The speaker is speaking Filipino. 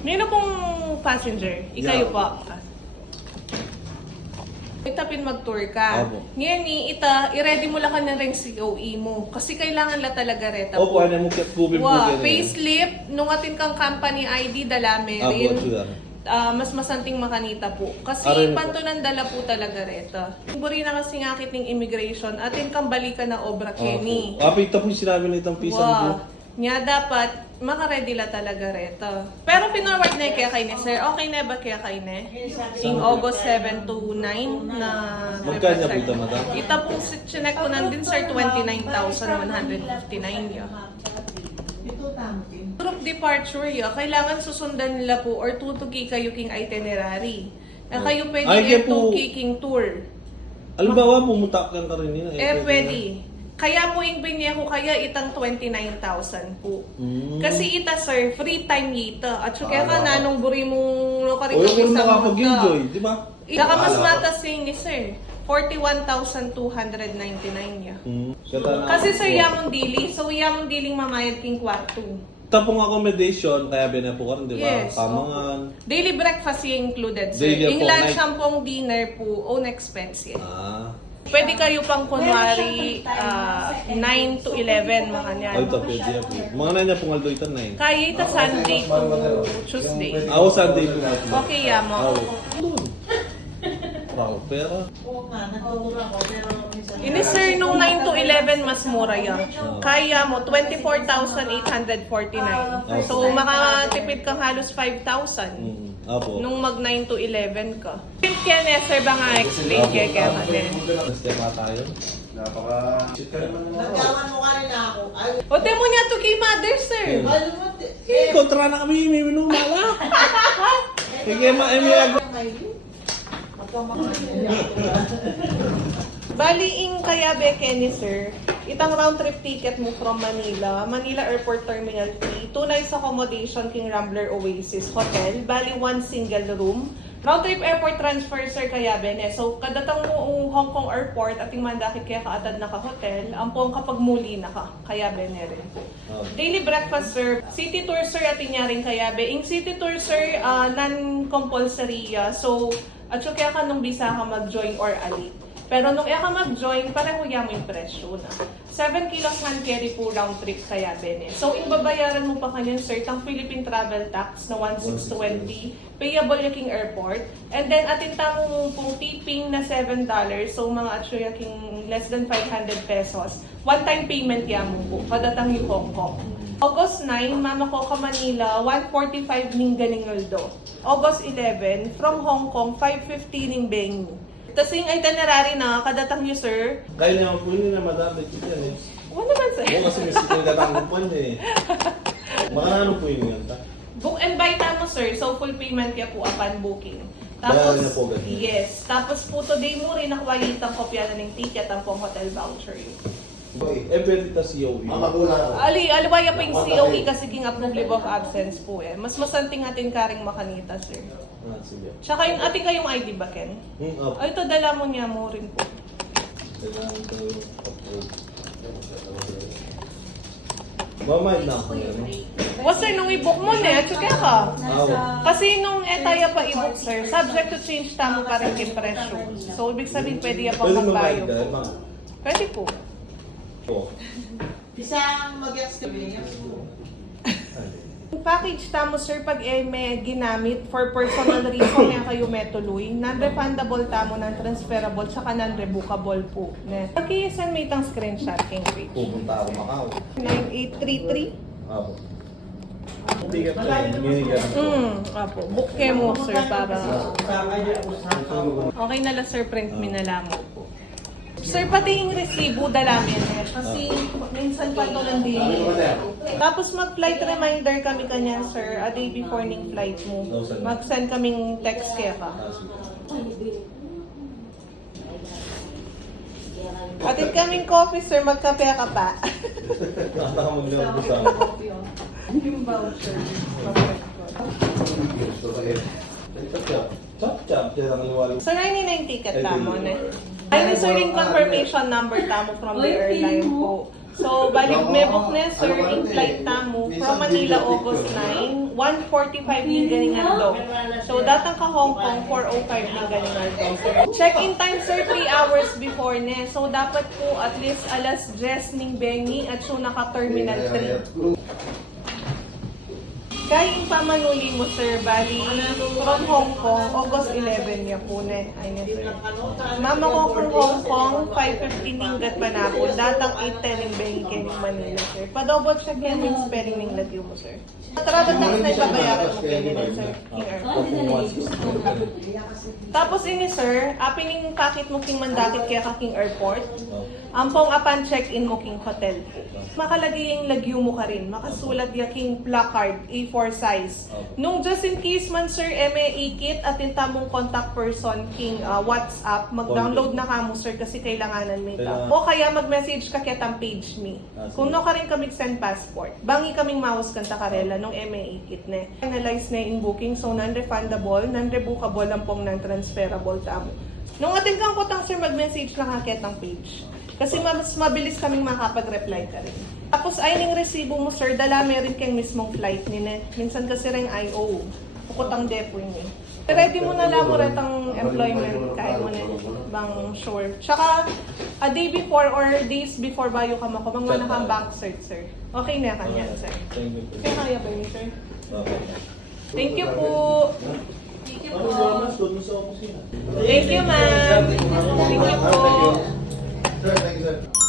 Nino pong passenger? Ikayo po. Itapin mag-tour ka. Opo. Ngayon i-ready mo lang ka na rin COE mo. Kasi kailangan la talaga reta Opo, ano mo kubil po Wow, kaya. payslip, nung atin kang company ID, dala Opo, merin. sure. Mas masanting makanita po. Kasi Aray po. panto ng dala po talaga reta. Buri na kasi ngakit ng immigration, atin kang balikan na obra Kenny. Apit po yung sinabi na itong pisan po. Wow. Nga dapat, makaready la talaga reta. Pero pinorward na kaya kay ni sir. Okay na ba kaya kay ni? In August 7 to 9 na Magkanya po ito, madam? Ita pong chinek ko nandun sir, 29,159 yun. Group departure yun, kailangan susundan nila po or tutugi kayo king itinerary. Na kayo pwede Ay, kaya po- king tour. Alimbawa, pumunta ka rin nila. Pwede. Kaya mo yung binyeho kaya itang 29,000 po. Mm. Kasi ita sir, free time ita. At so kaya ka Ah, na nung buri mong O lokarito yung kung nakapag-enjoy, di ba? Ika mas matas ni sir. 41,299 ya. Kasi sir, yamong dili. So yamong diling mamayad king kwarto. Tapong accommodation, kaya binapo ka rin, di ba? Yes, Pamangan. Daily breakfast yung included sir. Daily Yung po, lunch night. sampung dinner po, own expense yan. Pwede Pwede kayo pang kunwari 9 to 11 mga Ay, niyan. ito, pwede yan. Mga na niya pong aldo ito na Kaya ito Sunday to Tuesday. Ako Sunday po natin. Okay, yamo. Doon. Wow, pera. Oo nga, nagpapura ko, pero minsan... Ini sir, nung 9 to 11, mas mura yan. Kaya mo, 24,849. So, makatipid kang halos 5,000. Apo. Nung mag 9 to 11 ka. Kaya na, sir, ba nga explain kaya kaya ka din. Basta pa tayo. Napaka-shit ka naman naman ako. Nagkawan mo kanina ako. Ay, O, mo niya to kay mother, sir. alam mo, Kontra na kami, may minumala. Kaya ma-emilag. Baliing kaya Kenny sir, itang round trip ticket mo from Manila, Manila Airport Terminal fee, 2 nights accommodation King Rambler Oasis Hotel, bali 1 single room. Round trip airport transfer sir kaya bene. So kadatang mo Hong Kong Airport ating mandakit kaya kaatad na ka hotel, ampong kapag muli na ka, kaya bene rin. Daily breakfast sir, city tour sir ating nyaring kaya be. Ing city tour sir, non-compulsory. So at so kaya ka nung bisa ka mag-join or ali. Pero nung ka mag-join, pareho yan mo yung presyo na. 7 kilos hand carry po round trip kaya bene. So, babayaran mo pa kanyan, sir, tang Philippine travel tax na 1,620, payable yaking airport. And then, atin tamo mo pong tipping na $7, so mga atso yaking less than 500 pesos. One-time payment yan mo po, kadatang yung Hong Kong. August 9, Mama Coca Manila, 145 ning Ganingoldo. August 11, from Hong Kong, 550 ning Bengu. Tapos yung itinerary na kadatang nyo, sir. Kaya naman po yun na madami chicken eh. Wala naman, sir. Oo, kasi may sikin katanggupan eh. Baka ano po yun yan? Book and buy tamo, sir. So, full payment kaya po upon booking. Bayaran na po ba? Yes. Tapos po today mo rin nakuwalitang kopya na ng ticket ang pong hotel voucher yun. Pwede ta COE. Ang magulang ako. Aliwaya pa yung COE kasi king approve leave of absence po eh. Mas masanting atin karing makanita, sir. Sige. Tsaka yung ating kayong ID ba, Ken? Up. Ay, ito dala mo niya mo rin po. Kailangan ko yung upload. Mamay na ako yan. O sir, nung i-book mo na, tsaka ka. Awa. Kasi nung etaya pa i-book, sir, subject to change tamo pa rin yung presyo. So, ibig sabihin, pwede yan pang Pwede magbayo mabayad po. ka, ma'am. Pwede po. Oo. Isang mag-experience. Yung package tamo, sir, pag may ginamit for personal reason na kayo metuloy, non-refundable tamo, non-transferable, tsaka non-revocable po. Okay, saan may itang screenshot king page? Pupunta ako Macau. 9833? Apo. Hindi ka pa rin. Apo. Book kayo mo, sir, para... Minigan. Okay na la, sir, print me na lang po. Sir, pati yung resibo, dalamin eh. Kasi minsan pa ito lang din. Tapos mag-flight reminder kami kanya, sir, a day before ning flight mo. Mag-send kaming text kaya ka. Atin kaming coffee, sir, magkape ka pa. Nakata ka maglaro sa Yung voucher. Chop-chop. Diyan ang liwalo. So, 99 ticket tamo na. Ay, sir, yung confirmation number tamo from the airline po. So, balik may book na, sir, in flight tamo from Manila, August 9, 1:45 ni ganingan daw. So, datang ka Hong Kong, 4:05 ni ganingan daw, sir. Check-in time, sir, 3 hours before ne. So, dapat po at least alas 10 ning bengi at so naka-terminal 3. Kaya yung pamanuli mo, sir, bali from Hong Kong, August 11 niya po na. Ayun, sir. Mama ko from Hong Kong, 5:15 ning Manapol, datang 8:10 ning Benke ning Manila, sir. Pa-double check yan yung spelling ning lagyo mo, sir. Travel tax na ibabayaran mo kayo nila, sir. King Air. Tapos ini, sir, apining packet mo king mandakit kaya ka King Airport. Ampong apan check-in mo king hotel. Makalagay yung lagyo mo ka rin. Makasulat ya king placard, A4 size. Nung just in case man, sir, ikit at tinta mong contact person king WhatsApp, mag-download na ka mo, sir, kasi kailanganan may ta. O kaya mag-message ka ketang page me. Kung no ka rin kami send passport, bangi kaming mouse kanta karela nung ikit na. Finalize na yung booking, so non-refundable, non-rebookable lang pong non-transferable tamo. Nung atin kang kutang, sir, mag-message na ka ketang page. Kasi mas mabilis kaming makapag-reply ka rin. Tapos ay ning resibo mo, sir, dala meron kang mismong flight ni net. Minsan kasi rin IO. Pukutang depo niya. Ready mo na lang mo retang employment kaya mo na bang sure. Tsaka a day before or days before bayo ka mo, mga nakang bank cert, sir. Okay na kanya, sir. Thank you. Kaya kaya ba yun, sir? Okay. Thank you po. Thank you, Thank you, ma'am. Thank you po. Sir, thank you, sir.